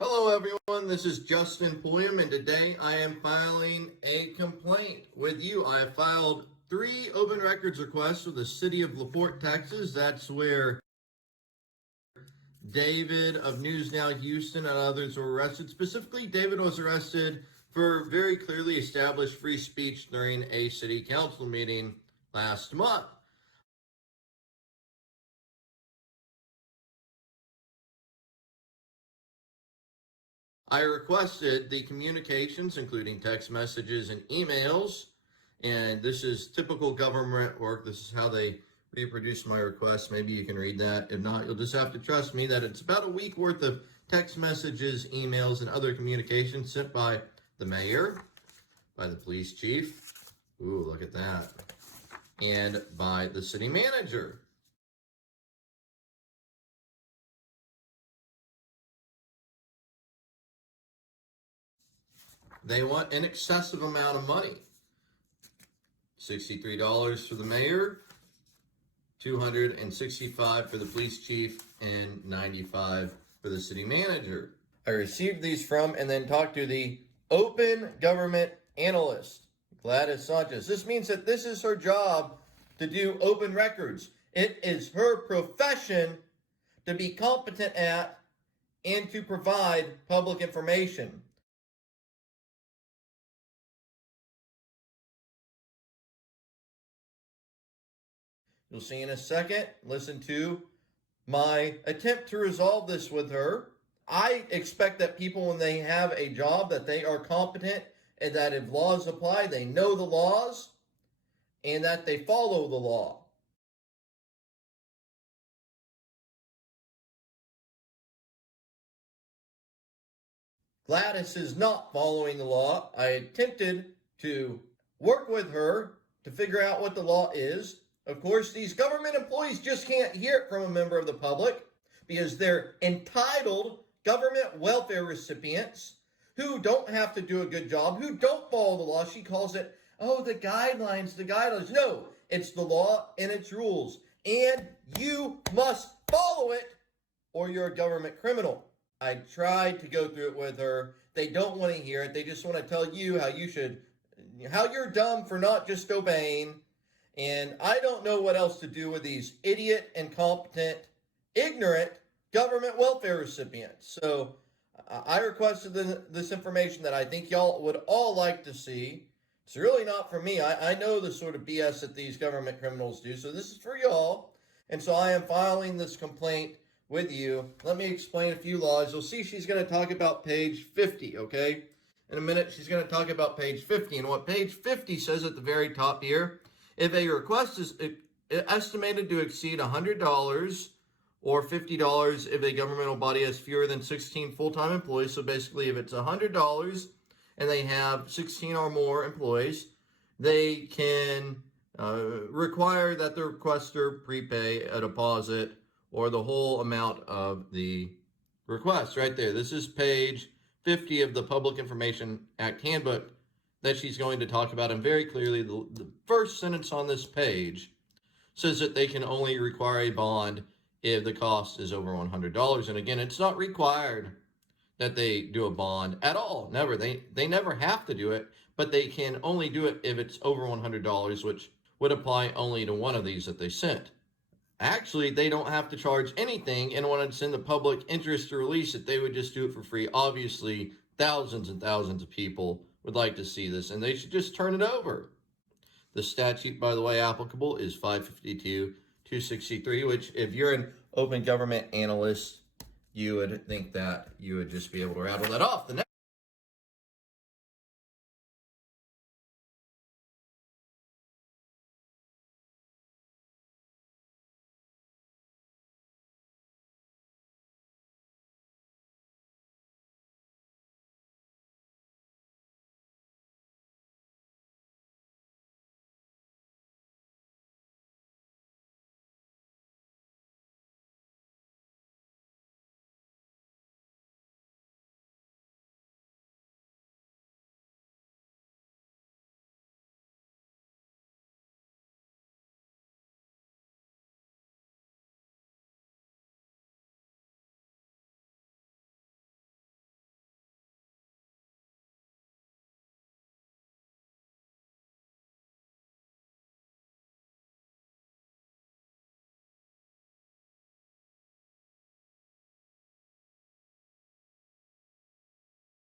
Hello everyone, this is Justin Pulliam, and today I am filing a complaint with you. I have filed 3 open records requests with the city of LaPorte, Texas. That's where David of News Now Houston and others were arrested. Specifically, David was arrested for very clearly established free speech during a city council meeting last month. I requested the communications, including text messages and emails, and this is typical government work. This is how they reproduce my request. Maybe you can read that. If not, you'll just have to trust me that it's about a week worth of text messages, emails, and other communications sent by the mayor, by the police chief. Ooh, look at that. And by the city manager. They want an excessive amount of money. $63 for the mayor, $265 for the police chief, and $95 for the city manager. I received these from and then talked to the open government analyst, Gladys Sanchez. This means that this is her job to do open records. It is her profession to be competent at and to provide public information. You'll see in a second. Listen to my attempt to resolve this with her. I expect that people, when they have a job, that they are competent and that if laws apply, they know the laws and that they follow the law. Gladys is not following the law. I attempted to work with her to figure out what the law is. Of course, these government employees just can't hear it from a member of the public because they're entitled government welfare recipients who don't have to do a good job, who don't follow the law. She calls it, oh, the guidelines, the guidelines. No, it's the law and its rules. And you must follow it or you're a government criminal. I tried to go through it with her. They don't want to hear it. They just want to tell you how you're dumb for not just obeying. And I don't know what else to do with these idiot, incompetent, ignorant government welfare recipients. So I requested this information that I think y'all would all like to see. It's really not for me. I know the sort of BS that these government criminals do. So this is for y'all. And so I am filing this complaint with you. Let me explain a few laws. You'll see she's going to talk about page 50, okay? In a minute, she's going to talk about page 50. And what page 50 says at the very top here, if a request is estimated to exceed $100 or $50 if a governmental body has fewer than 16 full-time employees, so basically if it's $100 and they have 16 or more employees, they can require that the requester prepay a deposit or the whole amount of the request right there. This is page 50 of the Public Information Act handbook that she's going to talk about. And very clearly, the first sentence on this page says that they can only require a bond if the cost is over $100. And again, it's not required that they do a bond at all. Never. They never have to do it, but they can only do it if it's over $100, which would apply only to one of these that they sent. Actually, they don't have to charge anything, and when it's in the public interest to release it, they would just do it for free. Obviously, thousands and thousands of people would like to see this, and they should just turn it over. The statute, by the way, applicable is 552-263, which if you're an open government analyst, you would think that you would just be able to rattle that off. The next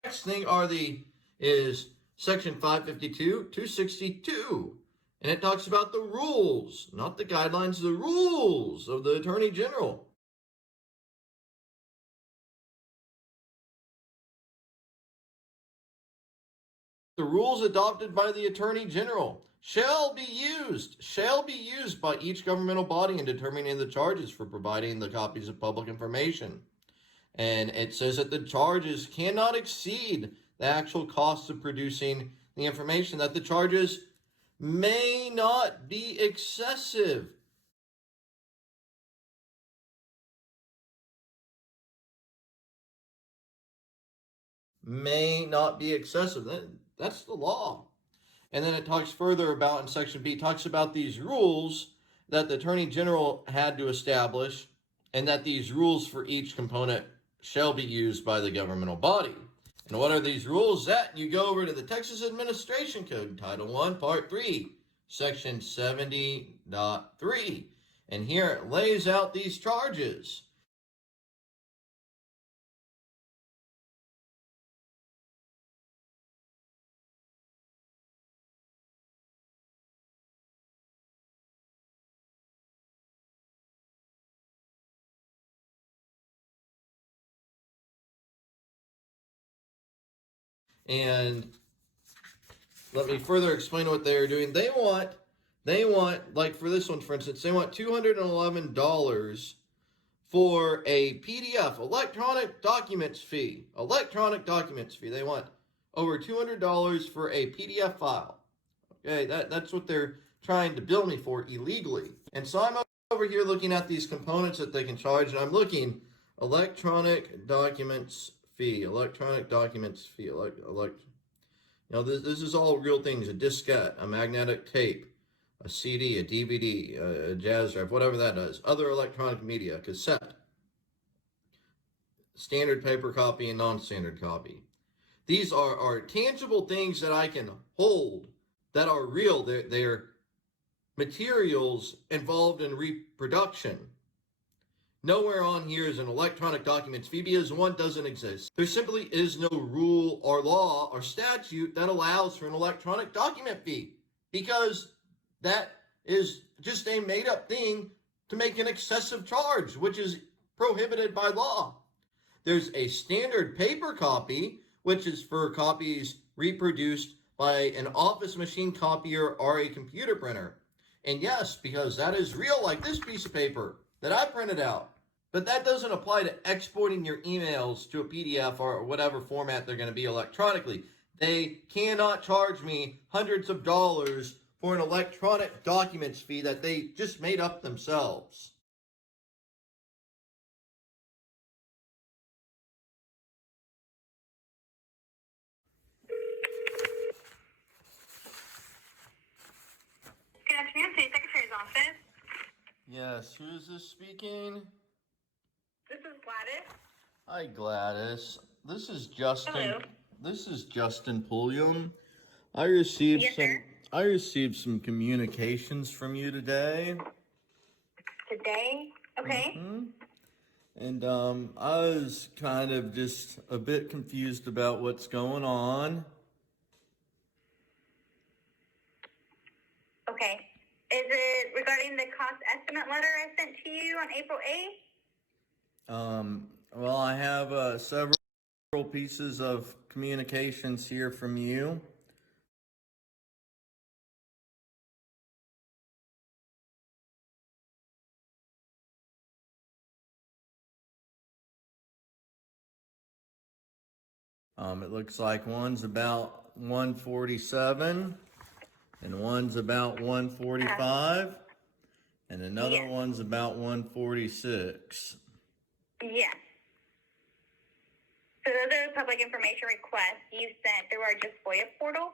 Next thing is section 552, 262. And it talks about the rules, not the guidelines, the rules of the Attorney General. The rules adopted by the Attorney General shall be used by each governmental body in determining the charges for providing the copies of public information. And it says that the charges cannot exceed the actual costs of producing the information, that the charges may not be excessive. May not be excessive. That's the law. And then it talks further about, in section B, talks about these rules that the Attorney General had to establish, and that these rules for each component shall be used by the governmental body. And what are these rules? That you go over to the Texas Administration Code, Title 1, Part 3, Section 70.3. And here it lays out these charges. And let me further explain what they are doing. They want, like for this one, for instance, they want $211 for a PDF, electronic documents fee. They want over $200 for a PDF file. Okay, that's what they're trying to bill me for illegally. And so I'm over here looking at these components that they can charge, and I'm looking electronic documents fee. This is all real things: a diskette, a magnetic tape, a CD, a DVD, a jazz drive, whatever that does. Other electronic media, cassette, standard paper copy, and non-standard copy. These are tangible things that I can hold, that are real. They're materials involved in reproduction. Nowhere on here is an electronic documents fee, because one doesn't exist. There simply is no rule or law or statute that allows for an electronic document fee, because that is just a made-up thing to make an excessive charge, which is prohibited by law. There's a standard paper copy, which is for copies reproduced by an office machine copier or a computer printer. And yes, because that is real, like this piece of paper that I printed out. But that doesn't apply to exporting your emails to a PDF or whatever format they're going to be electronically. They cannot charge me hundreds of dollars for an electronic documents fee that they just made up themselves. Good afternoon, State Secretary's office. Yes, who is this speaking? This is Gladys. Hi, Gladys. This is Justin. Hello. This is Justin Pulliam. I received some communications from you today. Today? Okay. And I was kind of just a bit confused about what's going on. Okay. Is it regarding the cost estimate letter I sent to you on April 8th? Well, I have several pieces of communications here from you. It looks like one's about 147, and one's about 145, and another one's about 146. Yes. So those are the public information requests you sent through our Just FOIA portal.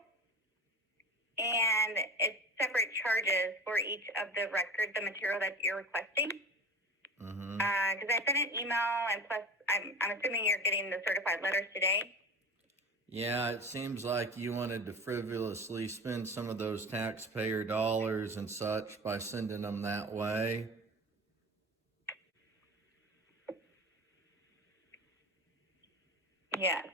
And it's separate charges for each of the material that you're requesting. Because I sent an email, and plus I'm assuming you're getting the certified letters today. Yeah, it seems like you wanted to frivolously spend some of those taxpayer dollars and such by sending them that way. Yes.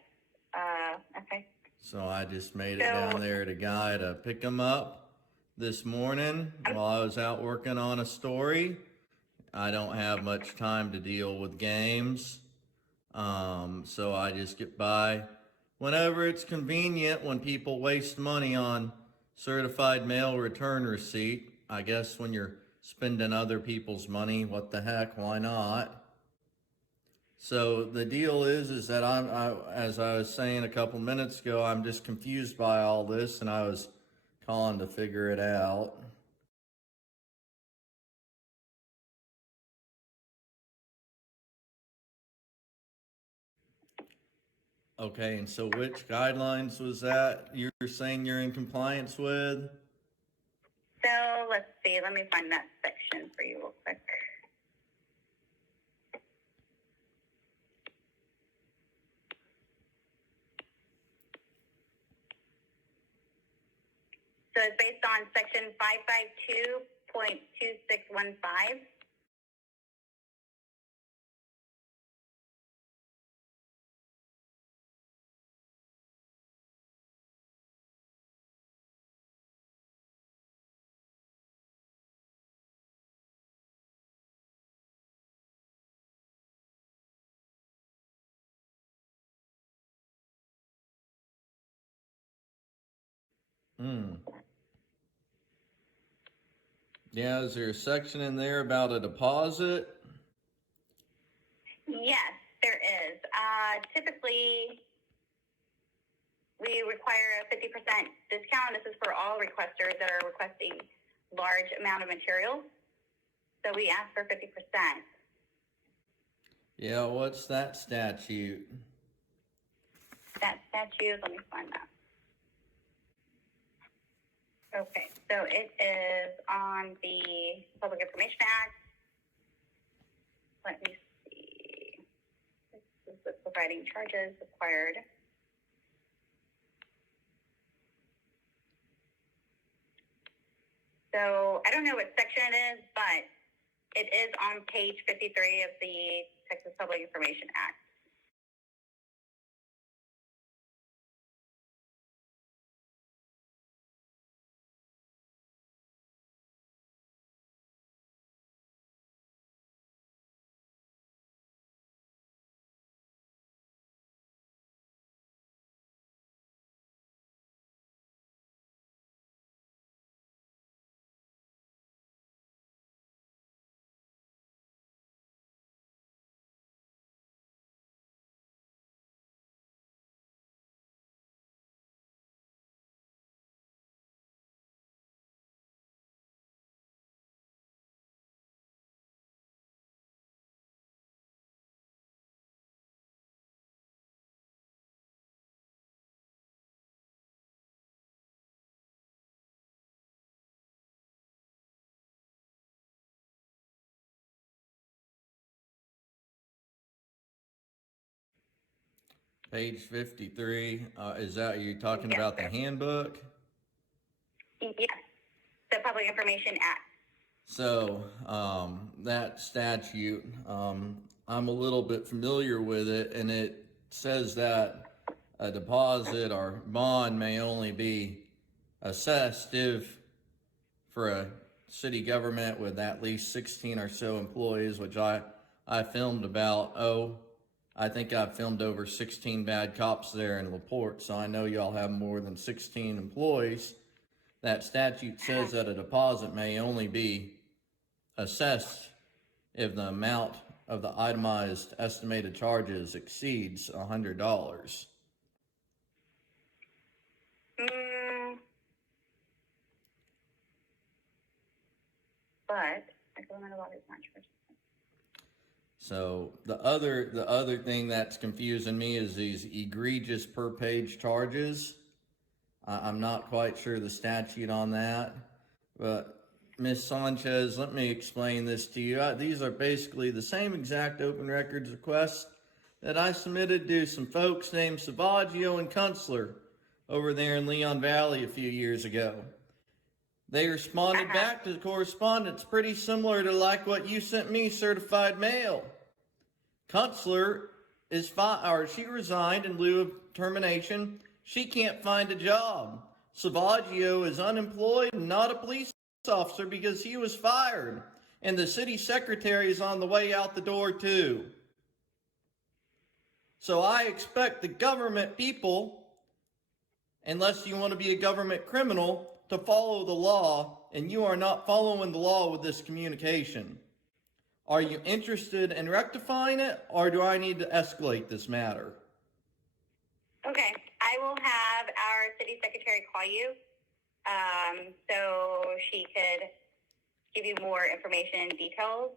Okay. So I just made it down there to Guy to pick him up this morning while I was out working on a story. I don't have much time to deal with games. So I just get by whenever it's convenient when people waste money on certified mail return receipt. I guess when you're spending other people's money, what the heck, why not? So the deal is that as I was saying a couple minutes ago, I'm just confused by all this, and I was calling to figure it out. Okay, and so which guidelines was that you're saying you're in compliance with? So let's see. Let me find that section for you real quick. So it's based on section 552.2615. Yeah, is there a section in there about a deposit? Yes, there is. Typically, we require a 50% discount. This is for all requesters that are requesting large amount of materials. So we ask for 50%. Yeah, what's that statute? That statute, let me find that. Okay, so it is on the Public Information Act. Let me see. This is the providing charges required. So I don't know what section it is, but it is on page 53 of the Texas Public Information Act. Page 53. Is that you talking Yes, about sir. the handbook? Yes, the Public Information Act. So that statute, I'm a little bit familiar with it, and it says that a deposit or bond may only be assessed if for a city government with at least 16 or so employees, which I filmed about, I think I've filmed over 16 bad cops there in LaPorte, so I know y'all have more than 16 employees. That statute says that a deposit may only be assessed if the amount of the itemized estimated charges exceeds $100. But I don't know about his not charged. So the other thing that's confusing me is these egregious per page charges. I'm not quite sure the statute on that, but Ms. Sanchez, let me explain this to you. These are basically the same exact open records requests that I submitted to some folks named Savaggio and Kunstler over there in Leon Valley a few years ago. They responded back to the correspondence pretty similar to like what you sent me, certified mail. Kunstler she resigned in lieu of termination, she can't find a job. Savaggio is unemployed and not a police officer because he was fired. And the city secretary is on the way out the door too. So I expect the government people, unless you want to be a government criminal, to follow the law, and you are not following the law with this communication. Are you interested in rectifying it, or do I need to escalate this matter? Okay, I will have our city secretary call you, so she could give you more information and details.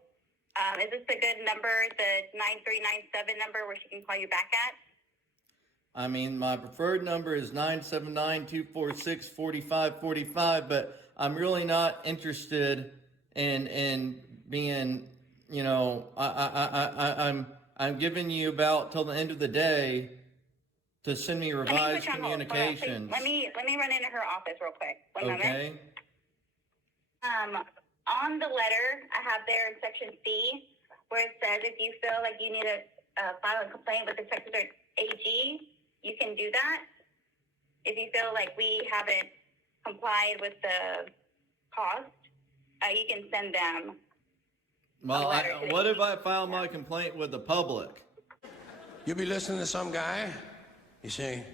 Is this a good number, the 9397 number where she can call you back at? I mean, my preferred number is 979-246-4545, but I'm really not interested in being, you know, I'm giving you about till the end of the day to send me revised communications. Let me run into her office real quick. One moment. On the letter I have there in section C, where it says if you feel like you need to file a complaint with the Secretary AG, you can do that. If you feel like we haven't complied with the cost, you can send them. Well, what if I file my complaint with the public? You'll be listening to some guy, you say,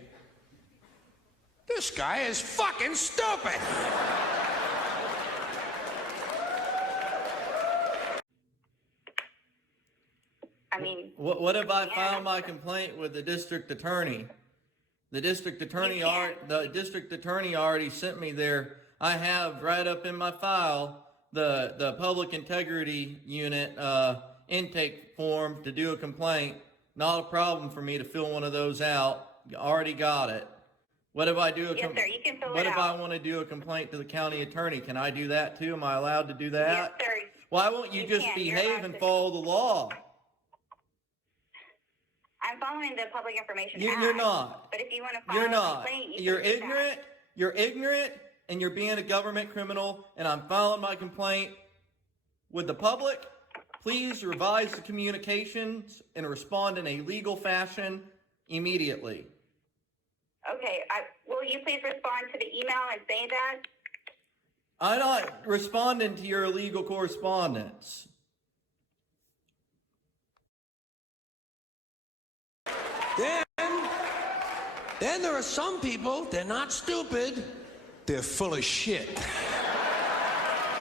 this guy is fucking stupid. I mean, what if I file my complaint with the district attorney? The district attorney already sent me there. I have right up in my file the public integrity unit intake form to do a complaint. Not a problem for me to fill one of those out. Already got it. What if I do a yes, sir, you can fill what it if out. I want to do a complaint to the county attorney? Can I do that too? Am I allowed to do that? Yes, sir. Why won't you just can. behave and follow the law? I'm following the Public Information You're Act. not. But if you want to file You're a not. complaint, You're can do ignorant. that. You're ignorant, and you're being a government criminal, and I'm filing my complaint with the public. Please revise the communications and respond in a legal fashion immediately. Okay, will you please respond to the email and say that? I'm not responding to your illegal correspondence. Then there are some people, they're not stupid, they're full of shit.